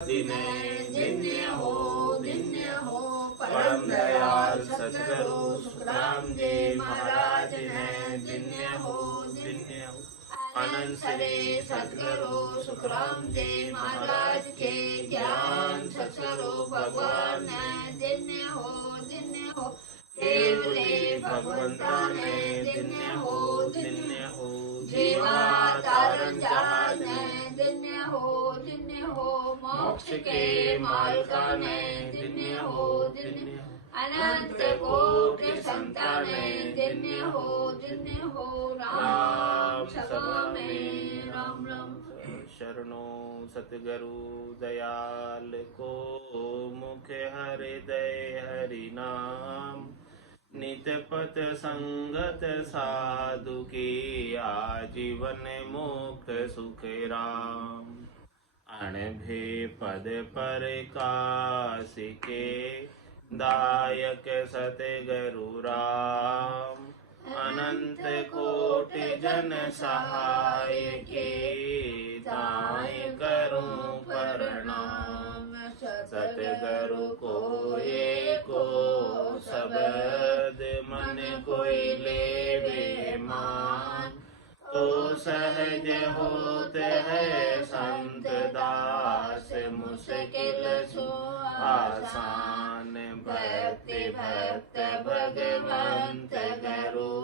दिन्य हो परम दयाल सतगुरु सुखराम जी महाराज ने दिन्य हो अनंत श्री सतगुरु सुखराम जी महाराज के ज्ञान सतगुरु भगवान ने दिन्य हो देव देव भगवंता ने दिन्य हो जीवा तारण जहान ने दिन्य हो मोक्ष के मालिका ने दिन्य हो अनंत कोटि संतान ने दिन्य हो राम सभा में राम राम शरणो सतगुरु दयाल को मुख हृदय हरि नाम नित पथ संगत साधु की आजीवन मुक्त सुख राम अणभे पद पर कासिके दायक सतगुरु राम अनंत कोटि जन सहाय के दाय करूं प्रणाम सतगुरु को एको शब्द मन कोई लेवे मान तो सहज होत है संत दास मुश्किल सो आसान भक्ति भक्त भगवंत गुरु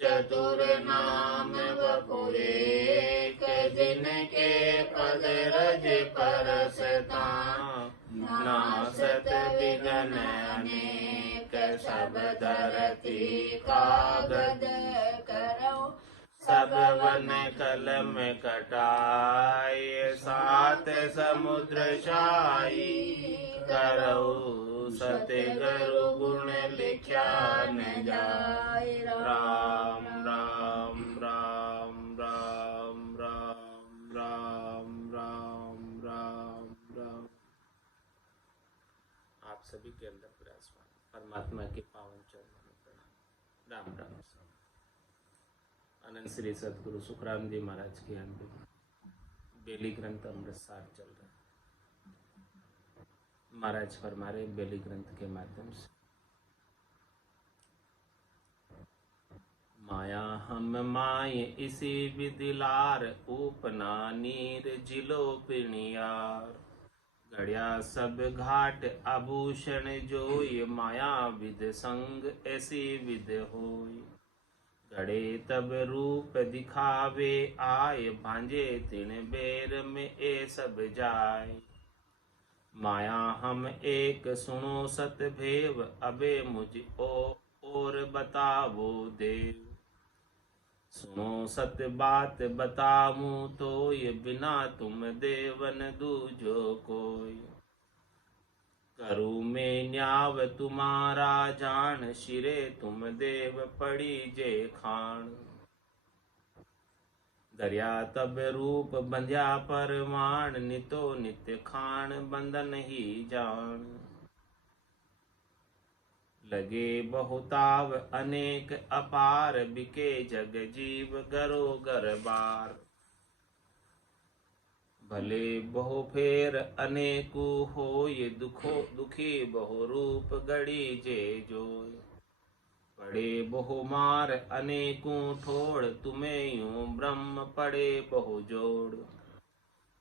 चतुर नाम बपुरेक जिनके पद रज परसता नासत विघ्न अनेक सब धरती कागद करो सब वन कलम कटाए सात समुद्र शाही करो सतगुरु गुण लिख्या न जाए राम राम राम राम राम राम राम राम राम। आप सभी के अंदर विराजमान परमात्मा के पावन चरणों में प्रणाम। राम राम। अनंत श्री सतगुरु सुखराम जी महाराज के यहाँ बेली ग्रंथ अमृतसार चल रहा है। महाराज फरमा रहे बेली ग्रंथ के माध्यम से माया हम माय इसी विदिलार उपना नीर जिलो पिणियार गड़िया सब घाट आभूषण जो ये माया विद संग ऐसी विद होय गड़े तब रूप दिखावे आए भांजे तिन बेर में ए सब जाय माया हम एक सुनो सत भेव अबे मुझ और बतावो देव सुनो सत बात बताऊं तो ये बिना तुम देवन दूजो कोई करूँ मैं न्याव तुम्हारा जान शिरे तुम देव पड़ी जे खान दरिया तब रूप बंध्या परवान नितो नित्य खान बंधन ही जान लगे बहुताव अनेक अपार बिके जग जीव गरो गरबार भले बहु फेर अनेकु हो ये दुखी बहु रूप गड़ी जे जोय पड़े बहु मार अनेकु ठोड़ तुम्हें यूं ब्रह्म पड़े बहु जोड़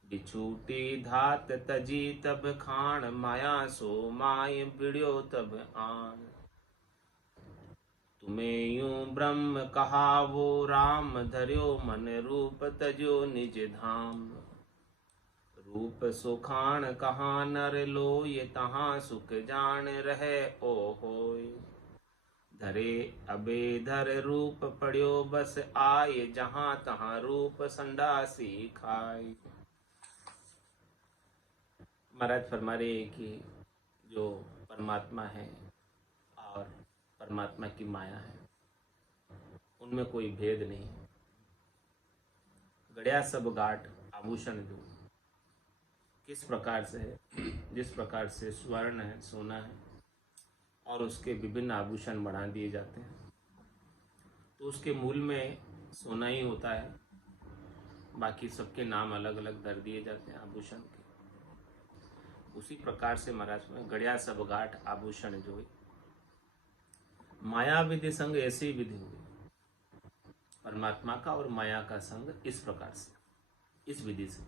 बिछूटी धात तजी तब खान माया सो माय बिड़्यो तब आन तुम्हें यूं ब्रह्म कहा वो राम धर्यो मन रूप तजो निज धाम रूप सुखान कहाँ नर लो ये तहाँ सुख जान रहे ओ होय धरे अबे धर रूप पड़्यो बस आए जहाँ तहाँ रूप संडासी खाए। महाराज फरमा रहे कि जो परमात्मा है और परमात्मा की माया है उनमें कोई भेद नहीं। गड़िया सब गाठ आभूषण जो किस प्रकार से है जिस प्रकार से स्वर्ण है सोना है और उसके विभिन्न आभूषण बढ़ा दिए जाते हैं तो उसके मूल में सोना ही होता है, बाकी सबके नाम अलग अलग धर दिए जाते हैं आभूषण के। उसी प्रकार से महाराज में गड़िया सब गाठ आभूषण जो माया विधि संग ऐसी विधि हुई परमात्मा का और माया का संग इस प्रकार से, इस विधि से,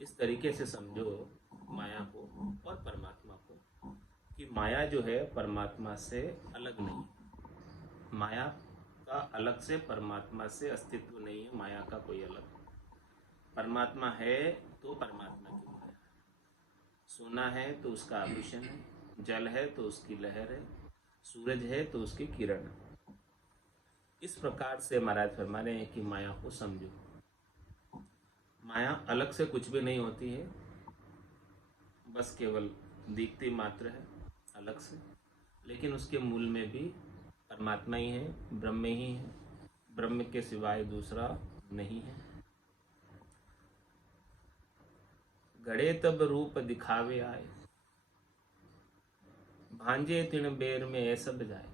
इस तरीके से समझो माया को और परमात्मा को कि माया जो है परमात्मा से अलग नहीं है। माया का अलग से परमात्मा से अस्तित्व नहीं है। माया का कोई अलग परमात्मा है तो परमात्मा की माया है। सोना है तो उसका आभूषण है, जल है तो उसकी लहर है, सूरज है तो उसकी किरण है। इस प्रकार से महाराज फरमा रहे हैं कि माया को समझो। माया अलग से कुछ भी नहीं होती है, बस केवल दिखती मात्र है अलग से, लेकिन उसके मूल में भी परमात्मा ही है, ब्रह्म ही है, ब्रह्म के सिवाय दूसरा नहीं है। गड़े तब रूप दिखावे आए, भांजे तिण बेर में ऐसा बजाए।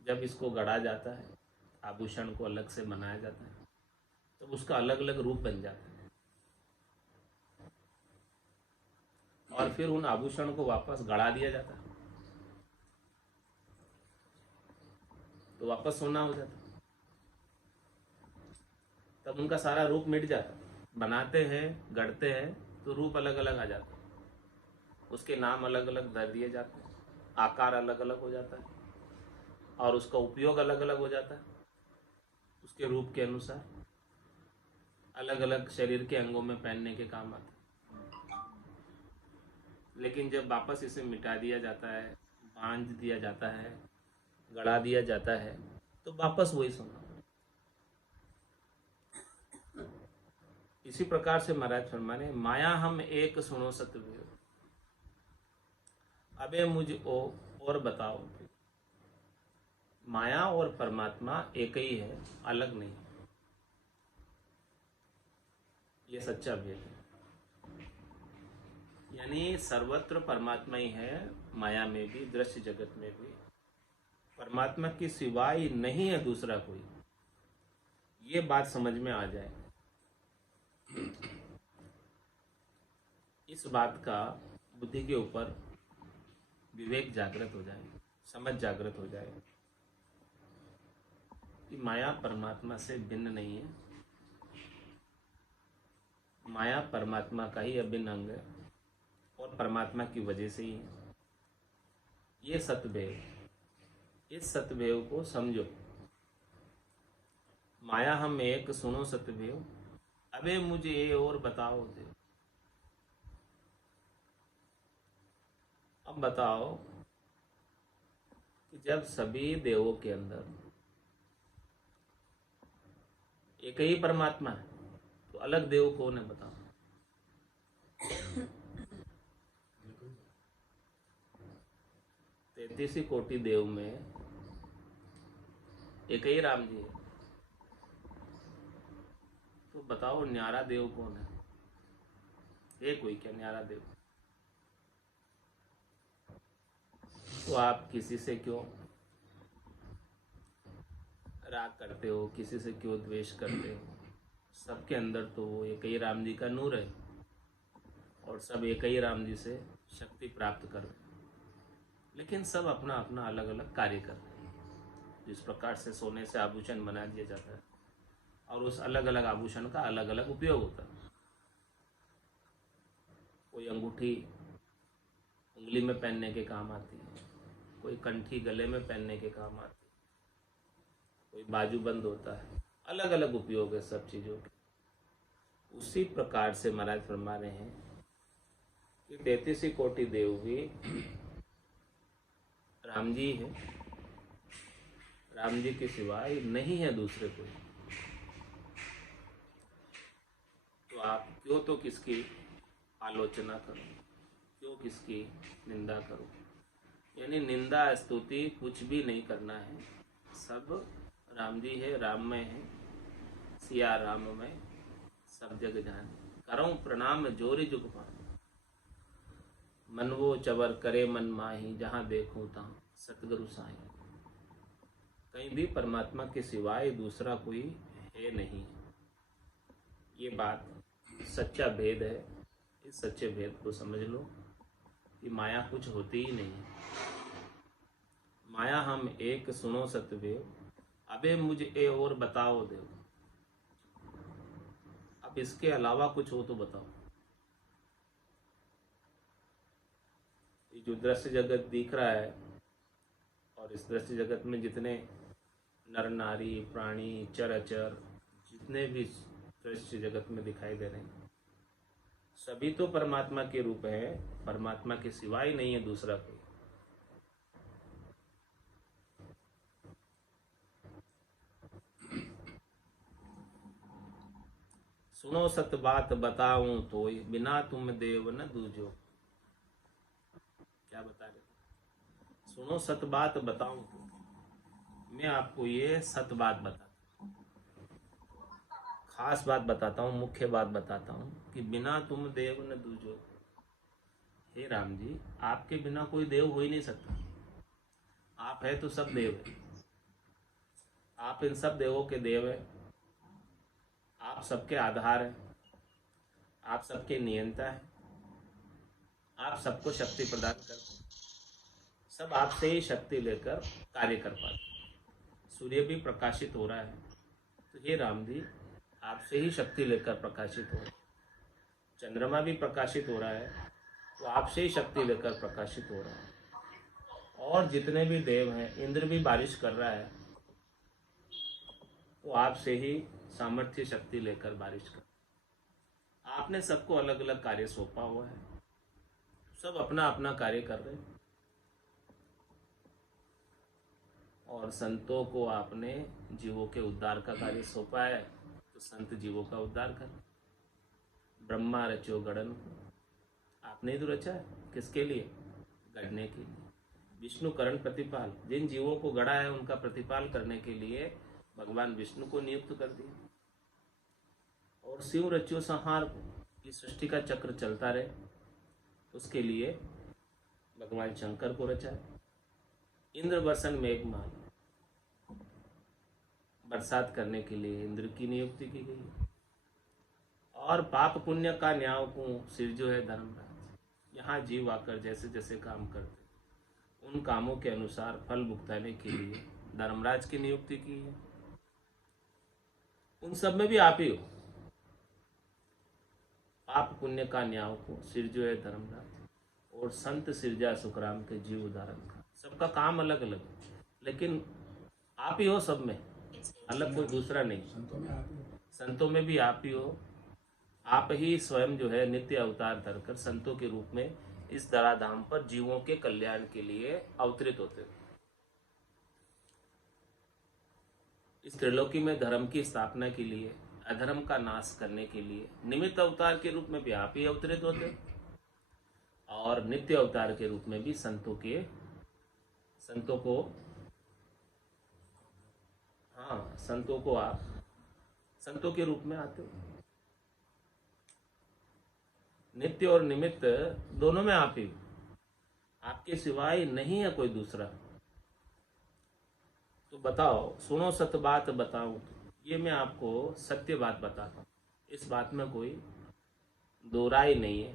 जब इसको गढ़ा जाता है, आभूषण को अलग से बनाया जाता है, तो उसका अलग अलग रूप बन जाता है और फिर उन आभूषण को वापस गढ़ा दिया जाता है तो वापस सोना हो जाता है। तब उनका सारा रूप मिट जाता है। बनाते हैं, गढ़ते हैं तो रूप अलग अलग आ जाता है, उसके नाम अलग अलग धर दिए जाते हैं, आकार अलग अलग हो जाता है और उसका उपयोग अलग अलग हो जाता है। उसके रूप के अनुसार अलग अलग शरीर के अंगों में पहनने के काम आते हैं। लेकिन जब वापस इसे मिटा दिया जाता है, बांध दिया जाता है, गड़ा दिया जाता है, तो वापस वही सोना। इसी प्रकार से महाराज फरमाने, माया हम एक सुनो सतवेव, अबे मुझ ओ और बताओ। माया और परमात्मा एक ही है, अलग नहीं। ये सच्चा भेद है। यानी सर्वत्र परमात्मा ही है, माया में भी, दृश्य जगत में भी परमात्मा की सिवाय नहीं है दूसरा कोई। ये बात समझ में आ जाए, इस बात का बुद्धि के ऊपर विवेक जागृत हो जाए, समझ जागृत हो जाए कि माया परमात्मा से भिन्न नहीं है। माया परमात्मा का ही अभिन्न अंग है और परमात्मा की वजह से ही है। ये सतभेव, इस सतभेव को समझो। माया हम एक सुनो सतभेव, अबे मुझे ये और बताओ दे। अब बताओ कि जब सभी देवों के अंदर एक ही परमात्मा है तो अलग देव कौन है बताओ। तैतीस कोटि देव में एक ही राम जी है, तो बताओ न्यारा देव कौन है? कोई क्या न्यारा देव? तो आप किसी से क्यों राग करते हो, किसी से क्यों द्वेष करते हो? सबके अंदर तो वो एक ही राम जी का नूर है और सब एक ही राम जी से शक्ति प्राप्त कर रहे हैं, लेकिन सब अपना अपना अलग अलग कार्य कर रहे हैं। जिस प्रकार से सोने से आभूषण बना दिया जाता है और उस अलग अलग आभूषण का अलग अलग उपयोग होता है। कोई अंगूठी उंगली में पहनने के काम आती है, कोई कंठी गले में पहनने के काम आती है, कोई बाजूबंद होता है, अलग अलग उपयोग है सब चीज़ों के। उसी प्रकार से महाराज फरमा रहे हैं कि 33 कोटि देव भी राम जी है, राम जी के सिवाय नहीं है दूसरे कोई। तो आप क्यों तो किसकी आलोचना करो, क्यों किसकी निंदा करो। यानी निंदा स्तुति कुछ भी नहीं करना है, सब राम जी है, राममय है, सिया राममय, सब जग जाने। करऊं प्रणाम जोरी जुग पान, मन वो चवर करे मन माही, जहाँ देखूं तहाँ सतगुरु साईं। कहीं भी परमात्मा के सिवाय दूसरा कोई है नहीं। बात सच्चा भेद है। इस सच्चे भेद को समझ लो कि माया कुछ होती ही नहीं है। माया हम एक सुनो सतवेव, अबे मुझे ए और बताओ देव। अब इसके अलावा कुछ हो तो बताओ। ये जो दृश्य जगत दिख रहा है और इस दृश्य जगत में जितने नर नारी प्राणी चराचर जितने भी दृश्य जगत में दिखाई दे रहे हैं सभी तो परमात्मा के रूप है। परमात्मा के सिवाय नहीं है दूसरा कोई। सुनो सत बात बताऊं तो बिना तुम देव न दूजो। क्या बता रहे? सुनो सत बात बताऊं तो मैं आपको ये सत बात बताता हूं, खास बात बताता हूं, मुख्य बात बताता हूं कि बिना तुम देव न दूजो। हे राम जी, आपके बिना कोई देव हो ही नहीं सकता। आप है तो सब देव है। आप इन सब देवों के देव है। आप सबके आधार है। आप सबके नियंता है। आप सबको शक्ति प्रदान करते हैं। सब आपसे ही शक्ति लेकर कार्य कर पाते। सूर्य भी प्रकाशित हो रहा है तो हे राम जी आपसे ही शक्ति लेकर प्रकाशित हो रहा है। चंद्रमा भी प्रकाशित हो रहा है तो आपसे ही शक्ति लेकर प्रकाशित हो रहा है। और जितने भी देव हैं, इंद्र भी बारिश कर रहा है तो आपसे ही सामर्थ्य शक्ति लेकर बारिश कर। आपने सबको अलग अलग कार्य सौंपा हुआ है। सब अपना अपना कार्य कर रहे हैं। और संतों को आपने जीवों के उद्धार का कार्य सौंपा है तो संत जीवों का उद्धार कर। ब्रह्मा रचो गढ़न को, आपने तो रचा है किसके लिए? गढ़ने के लिए। विष्णु करण प्रतिपाल, जिन जीवों को गढ़ा है उनका प्रतिपाल करने के लिए भगवान विष्णु को नियुक्त कर दिया। और शिव रचो संहार को, ये सृष्टि का चक्र चलता रहे उसके लिए भगवान शंकर को रचा है। इंद्र वर्षण मेघमाल, बरसात करने के लिए इंद्र की नियुक्ति की गई। और पाप पुण्य का न्याय को सिरजो है धर्मराज। यहाँ जीव आकर जैसे जैसे काम करते उन कामों के अनुसार फल भुगताने के लिए धर्मराज की नियुक्ति की है। उन सब में भी आप ही हो। पाप पुण्य का न्याय को सिरजो है धर्मराज और संत सिरजा सुखराम के जीव उदाहरण का। सबका काम अलग अलग लेकिन आप ही हो सब में, अलग कोई दूसरा नहीं। संतों में भी आप ही हो। आप ही स्वयं जो है नित्य अवतार धरकर संतों के रूप में इस धराधाम पर जीवों के कल्याण के लिए अवतरित होते हो। इस त्रिलोकी में धर्म की स्थापना के लिए, अधर्म का नाश करने के लिए निमित्त अवतार के रूप में भी आप ही अवतरित होते हो। और नित्य अवतार के रूप में भी संतों को आप संतों के रूप में आते हो। नित्य और निमित्त दोनों में आप ही हो। आपके सिवाय नहीं है कोई दूसरा। तो बताओ, सुनो सत्य बात बताऊं, ये मैं आपको सत्य बात बताता हूं। इस बात में कोई दो राय नहीं है।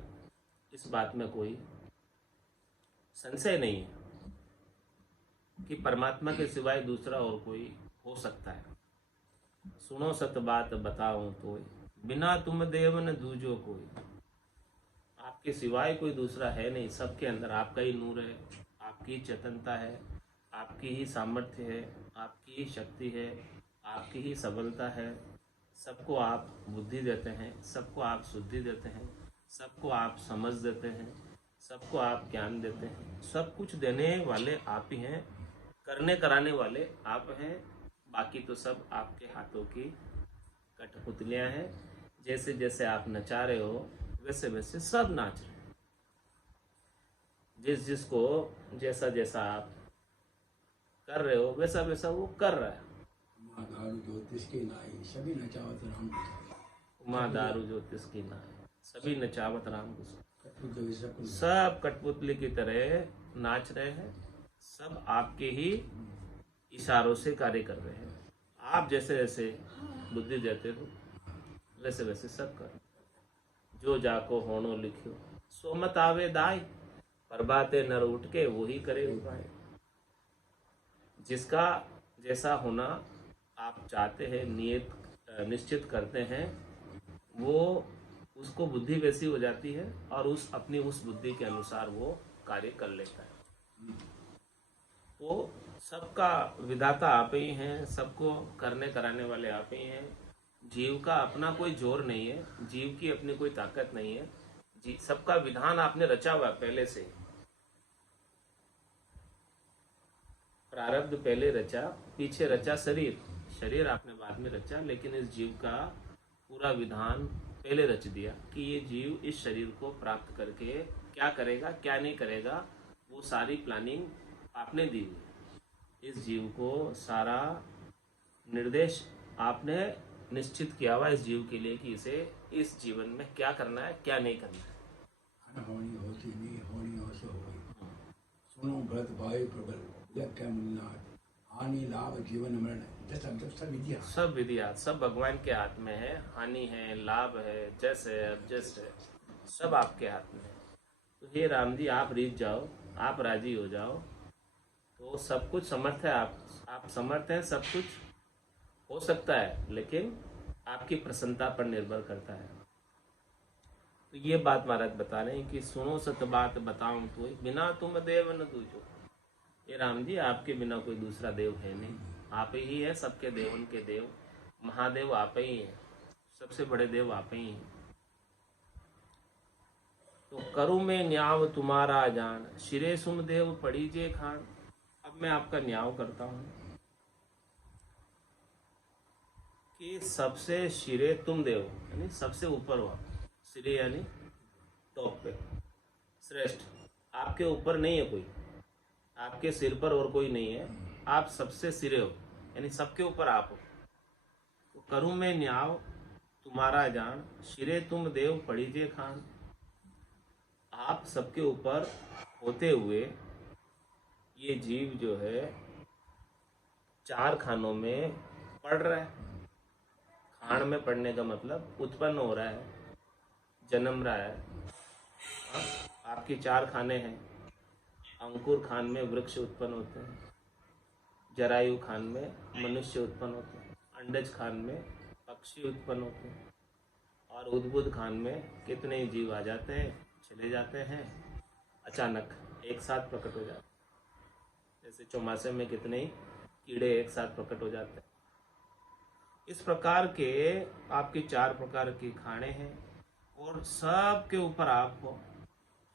इस बात में कोई संशय नहीं है कि परमात्मा के सिवाय दूसरा और कोई हो सकता है। सुनो सत्य बात बताऊं तो बिना तुम देव न दूजो कोई। आपके सिवाय कोई दूसरा है नहीं। सबके अंदर आपका ही नूर है, आपकी चेतनता है, आपकी ही सामर्थ्य है, आपकी ही शक्ति है, आपकी ही सबलता है। सबको आप बुद्धि देते हैं, सबको आप शुद्धि देते हैं, सबको आप समझ देते हैं, सबको आप ज्ञान देते हैं। सब कुछ देने वाले आप ही हैं, करने कराने वाले आप हैं। बाकी तो सब आपके हाथों की कठपुतलियां हैं। जैसे जैसे आप नचा रहे हो वैसे वैसे सब नाच रहे हैं। जिस जिसको जैसा जैसा आप कर रहे हो वैसा वैसा वो कर रहा है। माँ दारू ज्योतिष की नाई सभी नचावत राम को। माँ दारू ज्योतिष की नाई सभी नचावत राम को। कठपुतली सब कठपुतली की तरह नाच रहे हैं। सब आपके ही इशारों से कार्य कर रहे हैं। आप जैसे जैसे बुद्धि देते हो वैसे वैसे सब करो। जो जाको होनो लिखियो, सो मत आवे दाय, प्रभाते नर उठ के वही करे उपाय। जिसका जैसा होना आप चाहते हैं, नियत निश्चित करते हैं, वो उसको बुद्धि वैसी हो जाती है और अपनी उस बुद्धि के अनुसार वो कार्य कर लेता है। तो सबका विधाता आप ही हैं, सबको करने कराने वाले आप ही हैं। जीव का अपना कोई जोर नहीं है, जीव की अपनी कोई ताकत नहीं है। जी सबका विधान आपने रचा हुआ पहले से। प्रारब्ध पहले रचा, पीछे रचा शरीर आपने बाद में रचा, लेकिन इस जीव का पूरा विधान पहले रच दिया कि ये जीव इस शरीर को प्राप्त करके क्या करेगा क्या नहीं करेगा, वो सारी प्लानिंग आपने दी हुई। इस जीव को सारा निर्देश आपने निश्चित किया हुआ इस जीव के लिए कि इसे इस जीवन में क्या करना है क्या नहीं करना है। अनहोनी होती नहीं, होनी हो सो होई। सुनो भरत भाई प्रबल, यज्ञ मुन्नाथ, हानि लाभ जीवन मरण, सब विद्या, सब विधिया सब भगवान के हाथ में है। हानि है, लाभ है, जस है, अबजस है, सब आपके हाथ में है। तो हे राम जी, आप रीत जाओ, आप राजी हो जाओ, तो सब कुछ समर्थ है। आप समर्थ हैं, सब कुछ हो सकता है, लेकिन आपकी प्रसन्नता पर निर्भर करता है। तो ये बात महाराज बता रहे हैं कि सुनो सत बात बताऊं तो बिना तुम देव न दूजो। ये राम जी, आपके बिना कोई दूसरा देव है नहीं, आप ही है सबके देवन के देव। महादेव आप ही हैं, सबसे बड़े देव आप ही हैं। तो करूं मैं न्याव तुम्हारा जान, शिरे सुम देव पड़ी जे खान। अब मैं आपका न्याव करता हूं कि सबसे शिरे तुम देव, यानी सबसे ऊपर हो आप। सिरे यानी टॉप पे, श्रेष्ठ। आपके ऊपर नहीं है कोई, आपके सिर पर और कोई नहीं है, आप सबसे सिरे हो, यानी सबके ऊपर आप हो। तो करूं मैं न्याव तुम्हारा जान, शिरे तुम देव पड़ीजे खान। आप सबके ऊपर होते हुए ये जीव जो है चार खानों में पड़ रहा है। खान में पड़ने का मतलब उत्पन्न हो रहा है, जन्म रहा है। आपकी चार खाने हैं। अंकुर खान में वृक्ष उत्पन्न होते हैं, जरायु खान में मनुष्य उत्पन्न होते हैं, अंडज खान में पक्षी उत्पन्न होते हैं, और उद्बुद्ध खान में कितने ही जीव आ जाते हैं, चले जाते हैं, अचानक एक साथ प्रकट हो जाते हैं। जैसे चौमासे में कितने ही कीड़े एक साथ प्रकट हो जाते हैं। इस प्रकार के आपके चार प्रकार के खाने हैं और सब के ऊपर आप हो।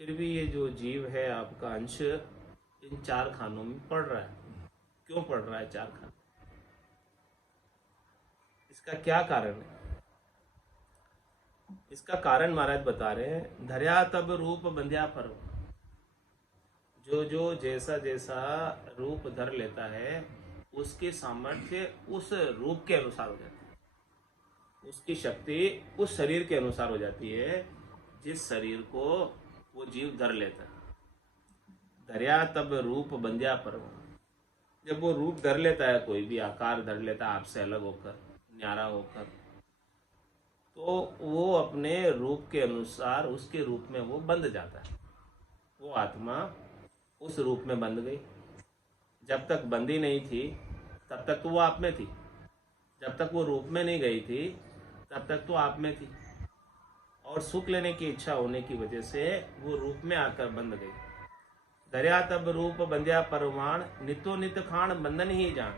फिर भी ये जो जीव है आपका अंश इन चार खानों में पड़ रहा है। क्यों पड़ रहा है चार खाने? इसका क्या कारण है? इसका कारण महाराज बता रहे हैं, धर्या तब रूप बंध्या पर्व। जो जो जैसा जैसा रूप धर लेता है उसकी सामर्थ्य उस रूप के अनुसार हो जाती है, उसकी शक्ति उस शरीर के अनुसार हो जाती है जिस शरीर को वो जीव धर लेता है। धर्या तब रूप बंध्या पर्व। जब वो रूप धर लेता है, कोई भी आकार धर लेता है आपसे अलग होकर, न्यारा होकर, तो वो अपने रूप के अनुसार उसके रूप में वो बंध जाता है। वो आत्मा उस रूप में बंध गई। जब तक बंधी नहीं थी तब तक तो वो आप में थी, जब तक वो रूप में नहीं गई थी तब तक तो आप में थी, और सुख लेने की इच्छा होने की वजह से वो रूप में आकर बंध गई। धर्या तब रूप बंध्या परमाण, नितो नित खान बंधन ही जान।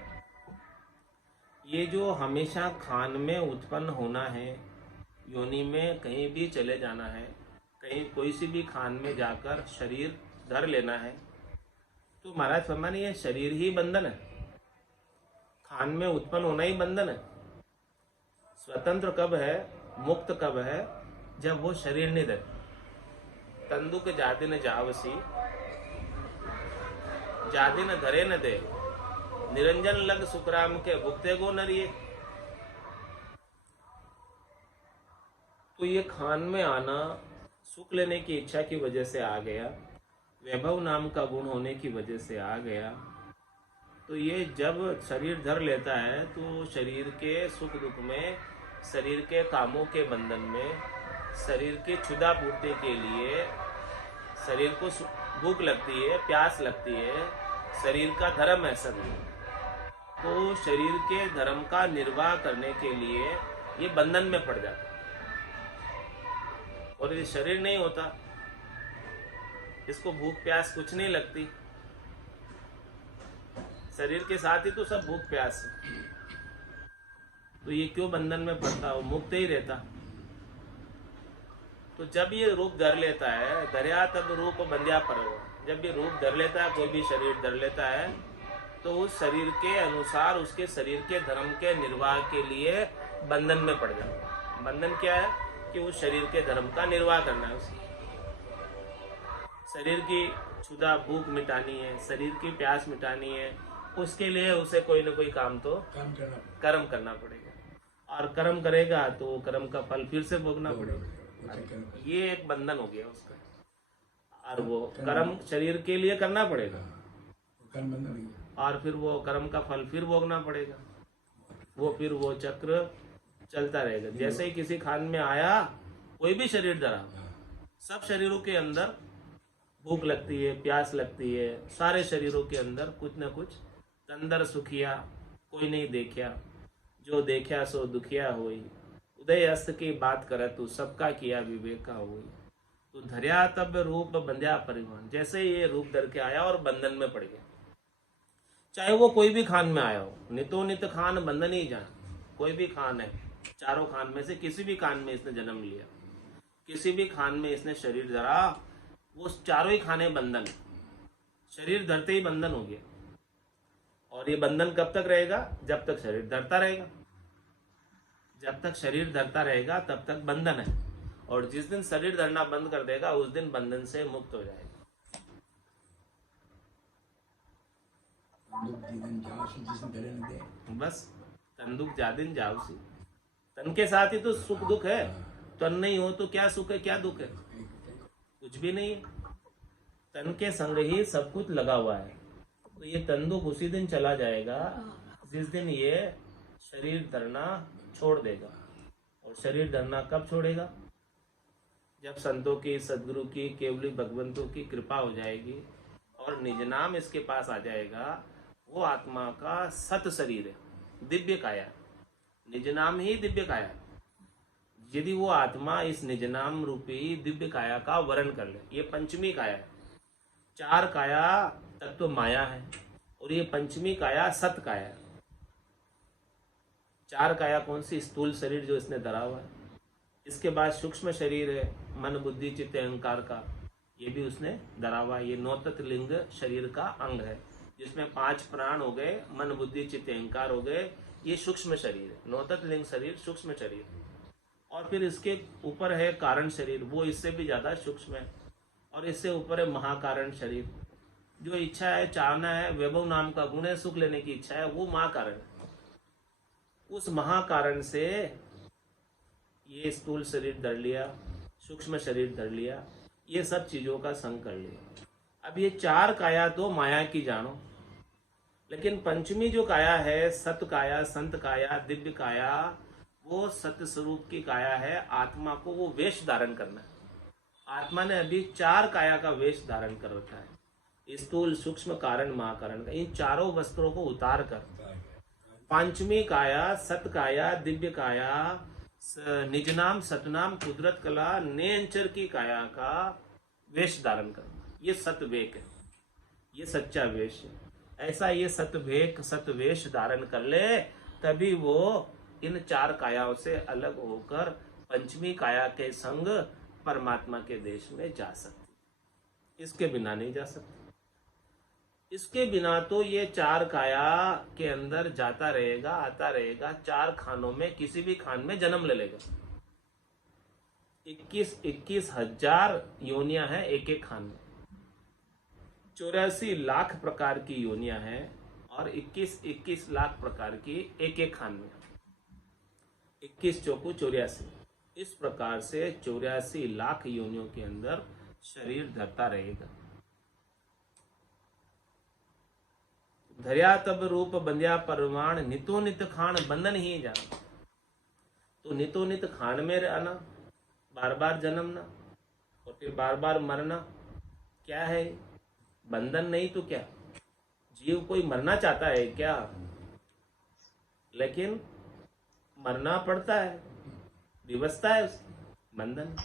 ये जो हमेशा खान में उत्पन्न होना है, योनि में कहीं भी चले जाना है, कहीं कोई सी भी खान में जाकर शरीर धर लेना है, तो महाराज फरमाने ये शरीर ही बंधन है, खान में उत्पन्न होना ही बंधन है। स्वतंत्र कब है, मुक्त कब है? जब वो शरीर नहीं धरे। तंदुक जादिन जावसी, जादिन धरे न दे, निरंजन लग सुखराम के भुगते गो नरिये। तो ये खान में आना सुख लेने की इच्छा की वजह से आ गया, वैभव नाम का गुण होने की वजह से आ गया। तो ये जब शरीर धर लेता है तो शरीर के सुख दुख में शरीर के कामों के बंधन में, शरीर की क्षुधा पूर्ति के लिए, शरीर को भूख लगती है, प्यास लगती है, शरीर का धर्म है सभी, तो शरीर के धर्म का निर्वाह करने के लिए ये बंधन में पड़ जाता है। और ये शरीर नहीं होता, इसको भूख प्यास कुछ नहीं लगती, शरीर के साथ ही तो सब भूख प्यास है, तो ये क्यों बंधन में पड़ता, वो मुक्त ही रहता। तो जब ये रूप धर लेता है, धर्या तब रूप बंध्या परवा, जब ये रूप धर लेता है, कोई भी शरीर धर लेता है, तो उस शरीर के अनुसार उसके शरीर के धर्म के निर्वाह के लिए बंधन में पड़ जाता है। बंधन क्या है कि उस शरीर के धर्म का निर्वाह करना है, उसे शरीर की क्षुधा भूख मिटानी है, शरीर की प्यास मिटानी है, उसके लिए उसे कोई ना कोई काम तो कर्म करना पड़ेगा, और कर्म करेगा तो कर्म का फल फिर से भोगना पड़ेगा। ये एक बंधन हो गया उसका, और वो कर्म शरीर के लिए करना पड़ेगा, और फिर वो कर्म का फल फिर भोगना पड़ेगा, फिर वो चक्र चलता रहेगा। जैसे ही किसी खान में आया, कोई भी शरीर धरा, सब शरीरों के अंदर भूख लगती है, प्यास लगती है, सारे शरीरों के अंदर कुछ न कुछ तंदर सुखिया कोई नहीं देखिया, जो देखिया सो दुखिया होई, उदय अस्त की बात करे तू सबका किया विवेका हुई, तो धर्या तब रूप बंध्या परिवहन, जैसे ये रूप धर के आया और बंधन में पड़ गया, चाहे वो कोई भी खान में आया हो, नितो नित खान बंधन ही जान, कोई भी खान है, चारों खान में से किसी भी खान में इसने जन्म लिया, किसी भी खान में इसने शरीर धरा, वो चारों ही खाने बंधन, शरीर धरते ही बंधन हो गया। और ये बंधन कब तक रहेगा? जब तक शरीर धरता रहेगा, जब तक शरीर धरता रहेगा तब तक बंधन है, और जिस दिन शरीर धरना बंद कर देगा उस दिन बंधन से मुक्त हो जाएगा। बस तंदुक जादिन जाऊसी, तन के साथ ही तो सुख दुख है, तन नहीं हो तो क्या सुख है क्या दुख है, कुछ भी नहीं है, तन के संग ही सब कुछ लगा हुआ है। तो ये तंदुक उसी दिन चला जाएगा जिस दिन ये शरीर धरना छोड़ देगा। और शरीर धरना कब छोड़ेगा? जब संतों की, सदगुरु की, केवली भगवंतों की कृपा हो जाएगी और निज नाम इसके पास आ जाएगा। वो आत्मा का सत शरीर है, दिव्य काया, निज नाम ही दिव्य काया। यदि वो आत्मा इस निज नाम रूपी दिव्य काया का वर्ण कर ले, ये पंचमी काया है, चार काया तत्व तो माया है और ये पंचमी काया सत काया है। चार काया कौन सी? स्थूल शरीर जो इसने धरा हुआ है, इसके बाद सूक्ष्म शरीर है, मन बुद्धि चित्त अहंकार का, ये भी उसने धरा हुआ है। ये नौतत लिंग शरीर का अंग है जिसमें 5 प्राण हो गए, मन बुद्धि चित्त अहंकार हो गए, ये सूक्ष्म शरीर है, नौतत लिंग शरीर सूक्ष्म शरीर। और फिर इसके ऊपर है कारण शरीर, वो इससे भी ज्यादा सूक्ष्म है। और इससे ऊपर है महाकारण शरीर, जो इच्छा है, चाहना है, वैभव नाम का गुण है, सुख लेने की इच्छा है, वो महाकारण। उस महाकारण से ये स्थूल शरीर धर लिया, सूक्ष्म शरीर धर लिया, ये सब चीजों का संग कर लिया। अब ये चार काया तो माया की जानो, लेकिन पंचमी जो काया है, सत काया, संत काया, दिव्य काया, वो सत्य स्वरूप की काया है। आत्मा को वो वेश धारण करना है। आत्मा ने अभी 4 काया का वेश धारण कर रखा है, स्थूल सूक्ष्म कारण महाकारण का। इन चारों वस्त्रों को उतार कर पंचमी काया, सत काया, दिव्य काया, निज नाम सतनाम कुदरत कला नेंचर की काया का वेश धारण करना, ये सतवेक है, ये सच्चा वेश है। ऐसा ये सतवेक सतवेश धारण कर ले, तभी वो इन 4 कायाओं से अलग होकर पंचमी काया के संग परमात्मा के देश में जा सकती। इसके बिना नहीं जा सकती। इसके बिना तो ये 4 काया के अंदर जाता रहेगा, आता रहेगा, 4 खानों में किसी भी खान में जन्म ले लेगा। 21 हजार योनियां हैं एक एक खान में, 84 लाख प्रकार की योनियां हैं और 21 लाख प्रकार की एक एक खान में। 21 चौको 84, इस प्रकार से 84 लाख योनियों के अंदर शरीर धरता रहेगा। धर्या तब रूप बंध्या परवाण, नितो नित खान बंधन ही जान। तो नितो नित खान में रहना, बार बार जन्मना और फिर बार बार मरना, क्या है? बंधन नहीं तो क्या? जीव कोई मरना चाहता है क्या? लेकिन मरना पड़ता है, विवशता है उसकी, बंधन।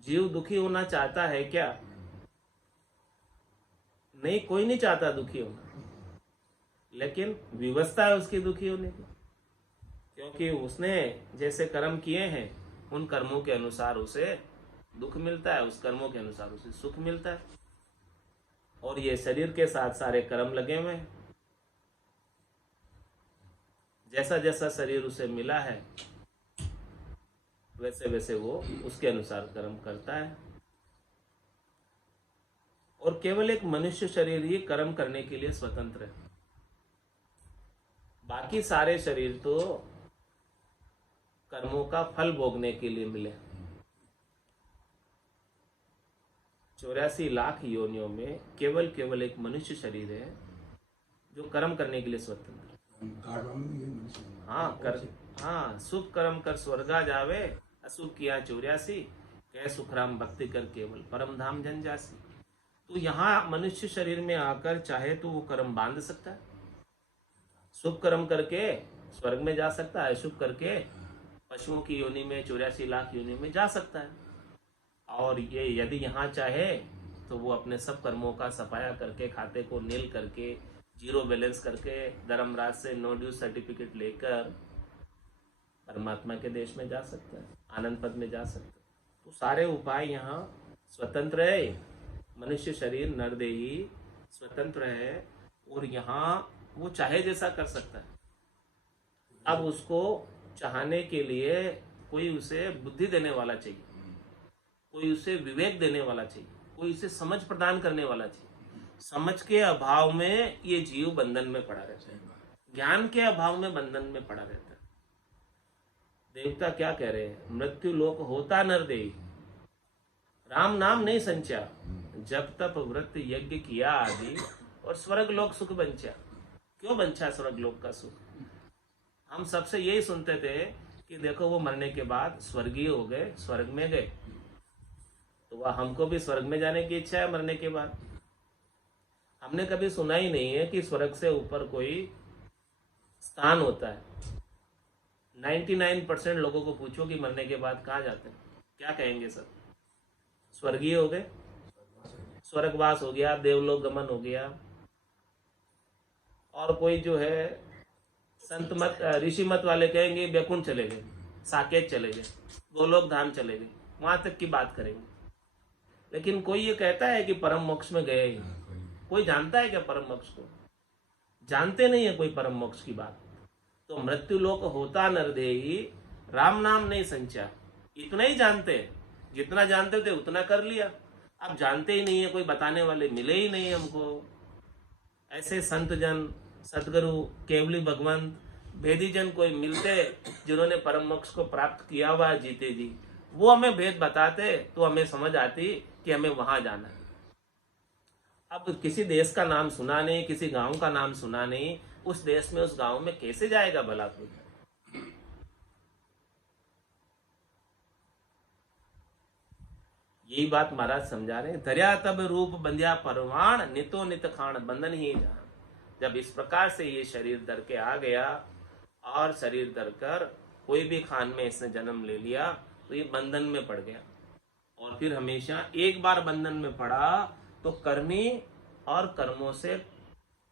जीव दुखी होना चाहता है क्या? नहीं, कोई नहीं चाहता दुखी होना, लेकिन विवशता है उसकी दुखी होने की, क्योंकि उसने जैसे कर्म किए हैं उन कर्मों के अनुसार उसे दुख मिलता है, उस कर्मों के अनुसार उसे सुख मिलता है। और ये शरीर के साथ सारे कर्म लगे हुए हैं। जैसा जैसा शरीर उसे मिला है वैसे वैसे वो उसके अनुसार कर्म करता है। और केवल एक मनुष्य शरीर ही कर्म करने के लिए स्वतंत्र है। बाकी सारे शरीर तो कर्मों का फल भोगने के लिए मिले। 84 लाख योनियों में केवल एक मनुष्य शरीर है जो कर्म करने के लिए स्वतंत्र है। हाँ, शुभ कर्म कर स्वर्गा जावे, अशुभ किया 84, कह सुखराम भक्ति कर केवल परम धाम जन जासी। तो यहाँ मनुष्य शरीर में आकर चाहे तो वो कर्म बांध सकता है, शुभ कर्म करके स्वर्ग में जा सकता है, अशुभ करके पशुओं की योनि में 84 लाख योनि में जा सकता है। और ये यदि यहाँ चाहे तो वो अपने सब कर्मों का सफाया करके, खाते को नील करके, जीरो बैलेंस करके, धर्मराज से नो ड्यू सर्टिफिकेट लेकर परमात्मा के देश में जा सकता है, आनंद पद में जा सकता है। तो सारे उपाय यहाँ स्वतंत्र है। मनुष्य शरीर नरदेही स्वतंत्र है और यहाँ वो चाहे जैसा कर सकता है। अब उसको चाहने के लिए कोई उसे बुद्धि देने वाला चाहिए, कोई उसे विवेक देने वाला चाहिए, कोई उसे समझ प्रदान करने वाला चाहिए। समझ के अभाव में ये जीव बंधन में पड़ा रहता है, ज्ञान के अभाव में बंधन में पड़ा रहता है। देवता क्या कह रहे हैं? मृत्यु लोक होता नरदेही, राम नाम नहीं संचा, जब तप व्रत यज्ञ किया आदि, और स्वर्ग लोक सुख बंचा। क्यों बंचा स्वर्ग लोक का सुख? हम सबसे यही सुनते थे कि देखो वो मरने के बाद स्वर्गीय हो गए, स्वर्ग में गए। तो वह हमको भी स्वर्ग में जाने की इच्छा है मरने के बाद। हमने कभी सुना ही नहीं है कि स्वर्ग से ऊपर कोई स्थान होता है। 99% लोगों को पूछो कि मरने के बाद कहाँ जाते हैं, क्या कहेंगे? सब स्वर्गीय हो गए, स्वर्गवास हो गया, देवलोक गमन हो गया। और कोई जो है संत मत, ऋषि मत वाले कहेंगे बैकुंठ चले गए, साकेत चले गए, गोलोक धाम चले गए, वहां तक की बात करेंगे। लेकिन कोई ये कहता है कि परम मोक्ष में गए ही? कोई जानता है क्या परम मोक्ष को? जानते नहीं है कोई परम मोक्ष की बात। तो मृत्यु लोक होता नरदेही, राम नाम नहीं संचा। इतना ही जानते हैं, जितना जानते थे उतना कर लिया। अब जानते ही नहीं है, कोई बताने वाले मिले ही नहीं हमको। ऐसे संत जन, सदगुरु, केवली भगवंत, भेदी जन कोई मिलते जिन्होंने परम मोक्ष को प्राप्त किया हुआ जीते जी, वो हमें भेद बताते तो हमें समझ आती कि हमें वहां जाना है। अब किसी देश का नाम सुना नहीं, किसी गांव का नाम सुना नहीं, उस देश में, उस गांव में कैसे जाएगा भला कोई? यही बात महाराज समझा रहे हैं। धर्या तब रूप बंध्या परवान, नितो नित खान बंधन ही जान। जब इस प्रकार से ये शरीर धर के आ गया और शरीर धर कर कोई भी खान में इसने जन्म ले लिया तो ये बंधन में पड़ गया। और फिर हमेशा एक बार बंधन में पड़ा तो कर्मी और कर्मों से,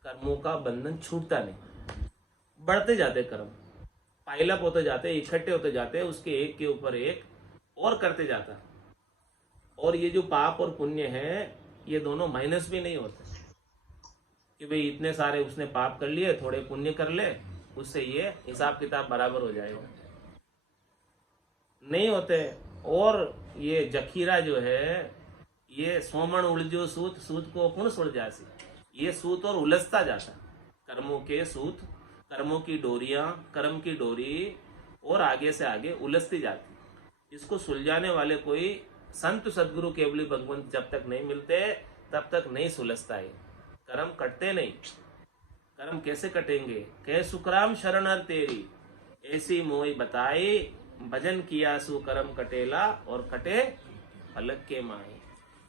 कर्मों का बंधन छूटता नहीं, बढ़ते जाते कर्म, पाइलअप होते जाते, इकट्ठे होते जाते, उसके एक के ऊपर एक और करते जाता। और ये जो पाप और पुण्य है ये दोनों माइनस भी नहीं होते कि भाई इतने सारे उसने पाप कर लिए, थोड़े पुण्य कर ले, उससे ये हिसाब किताब बराबर हो जाएगा, नहीं होते। और ये जखीरा जो है, ये सोमन उलझो सूत, सूत को कौन सुल जासी, ये सूत और उलझता जाता, कर्मों के सूत, कर्मों की डोरियां, कर्म की डोरी और आगे से आगे उलझती जाती। इसको सुलझाने वाले कोई संत सदगुरु केवली भगवंत जब तक नहीं मिलते तब तक नहीं सुलझता है। कर्म कटते नहीं। कर्म कैसे कटेंगे? कह सुखराम शरणर तेरी, ऐसी मोई बताई, भजन किया सु कर्म कटेला और कटे फलक के माए।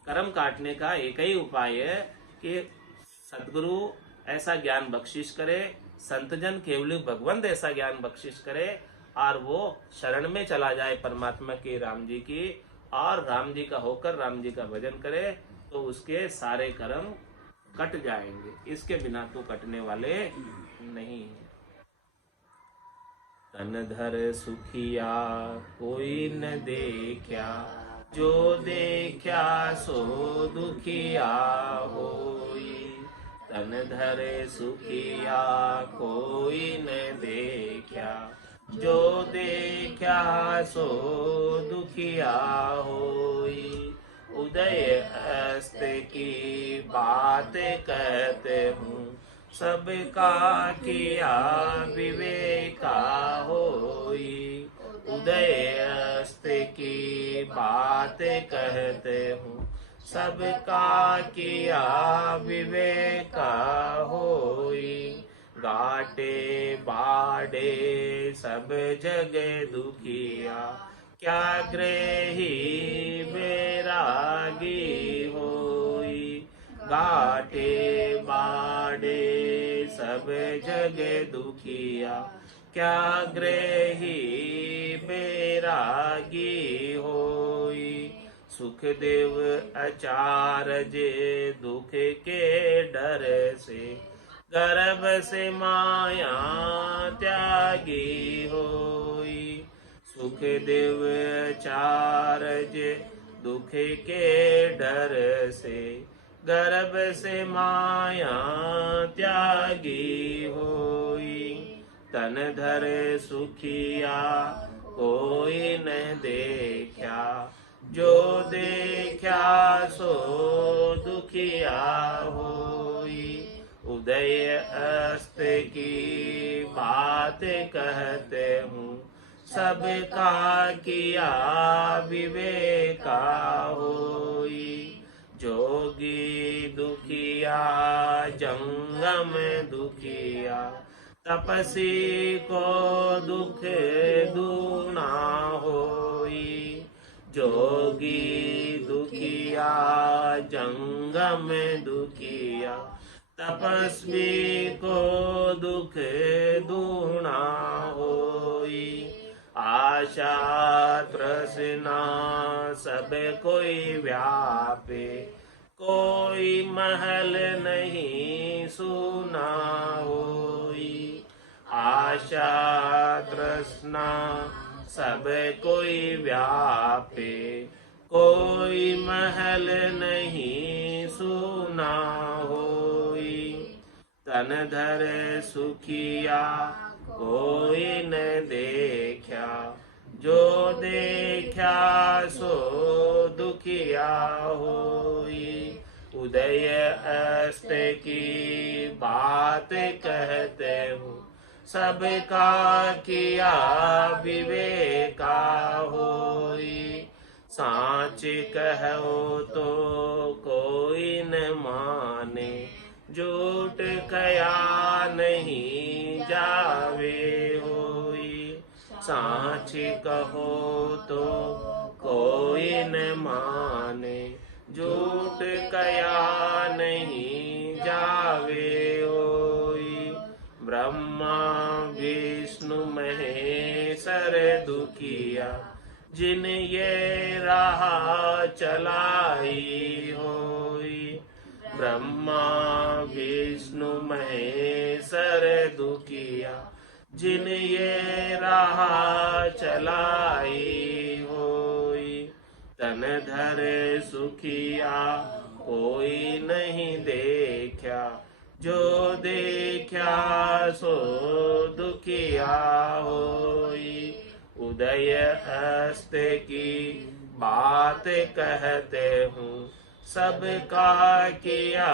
कर्म काटने का एक ही उपाय है कि सदगुरु ऐसा ज्ञान बख्शिश करे, संतजन केवल भगवंत ऐसा ज्ञान बख्शिश करे और वो शरण में चला जाए परमात्मा के, राम जी की, और राम जी का होकर राम जी का भजन करे तो उसके सारे कर्म कट जाएंगे। इसके बिना तो कटने वाले नहीं है। तन धर सुखिया कोई न देखा, जो देखा सो दुखिया होई। तन धर सुखिया कोई न देखा, जो देखा सो दुखिया होई। उदय अस्त की बात कहते हूँ, सबका किया विवेका होई। उदय अस्त की बात कहते हूँ, सबका किया विवेका होई। घाटे बाड़े सब जगह दुखिया, क्या ग्रही बैरागी होई। घाटे बाड़े सब जगह दुखिया, क्या ग्रही बैरागी होई। सुखदेव आचार्य दुख के डर से, गर्भ से माया त्यागी होई। सुखदेव आचार्य दुख के डर से, गर्भ से माया त्यागी होई। तन धर सुखिया कोई न देखा, जो देखा सो दुखिया होई। उदय अस्त की बात कहते हूँ, सबका किया विवेका होई। जोगी दुखिया जंगम दुखिया, तपसी को दुख दूना होई। जोगी दुखिया जंगम दुखिया, तपस्वी को दुख दूना होई। आशा तृष्णा सब कोई व्यापे, कोई महल नहीं सुना होई। आशा तृष्णा सब कोई व्यापे, कोई महल नहीं सुना होई। तन धर सुखिया कोई न देखा, जो देखा सो दुखिया होई। उदय अस्त की बात कहते हूँ, सबका किया विवेका होई। साच कहो तो कोई न माने, झूठ कया नहीं जावे होई। साच कहो तो कोई न माने, झूठ कया नहीं जावे होई। ब्रह्मा विष्णु महेश्वर दुखिया, जिन ये राह चलाई होई। ब्रह्मा विष्णु महेश्वर दुखिया, जिन ये राह चलाई होई। तन धर सुखिया कोई नहीं देखा, जो देखा सो दुखिया होई। उदय अस्त की बात कहते हूँ, सबका किया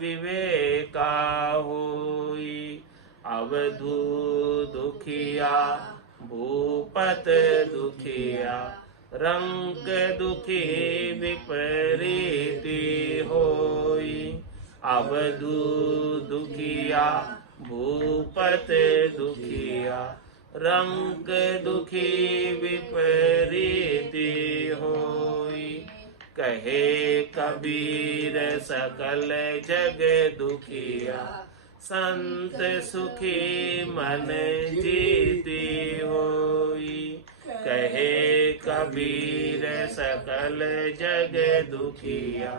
विवेका होई। अवधू दुखिया भूपत दुखिया, रंक दुखी विपरीति होई। अवधू दुखिया भूपत दुखिया, रंक दुखी विपरीति होई। कहे कबीर सकल जग दुखिया, संत सुखी मन जीती होई। कहे कबीर सकल जग दुखिया,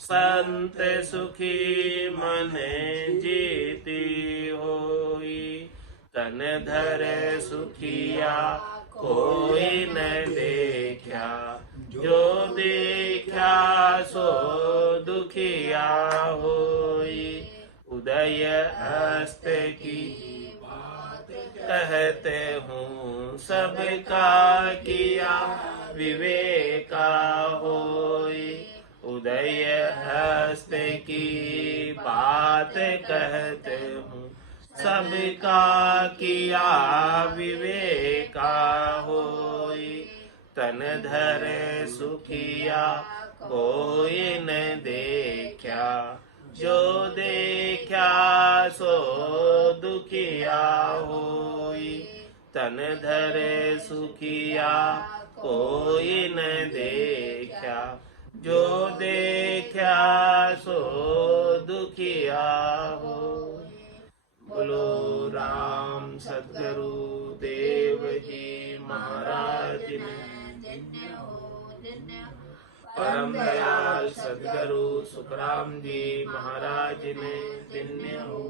संत सुखी मन जीती होई। तन धर सुखिया कोई न देखा, जो देखा सो दुखिया होई। उदय अस्त की बात कहते हूँ, सबका किया विवेका होई। उदय अस्त की बात कहते हूँ, सबका किया विवेका होई। तन धर सुखिया कोई न देखा, जो देखा सो दुखिया होई। तन धर सुखिया कोई न देखा, जो देखा सो दुखिया होई। बोलो राम सद्गुरु देव जी महाराज ने, परम दयाल सद्गुरु सुखराम जी महाराज ने धन्य हो।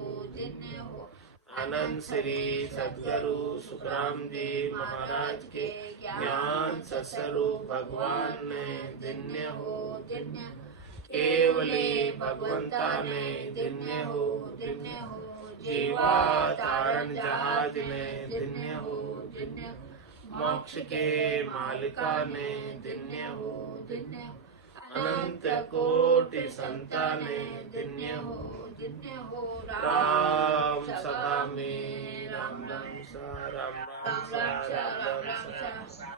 आनंद श्री सद्गुरु सुखराम जी महाराज के ज्ञान स्वरूप भगवान ने धन्य हो। केवली भगवंता ने धन्य हो। जीवा तारण जहाज ने धन्य हो। मोक्ष के मालिका ने धन्य हो। अनंत कोटि संताने धन्य हो। राम सभा में राम राम सा राम राम सा राम राम सा।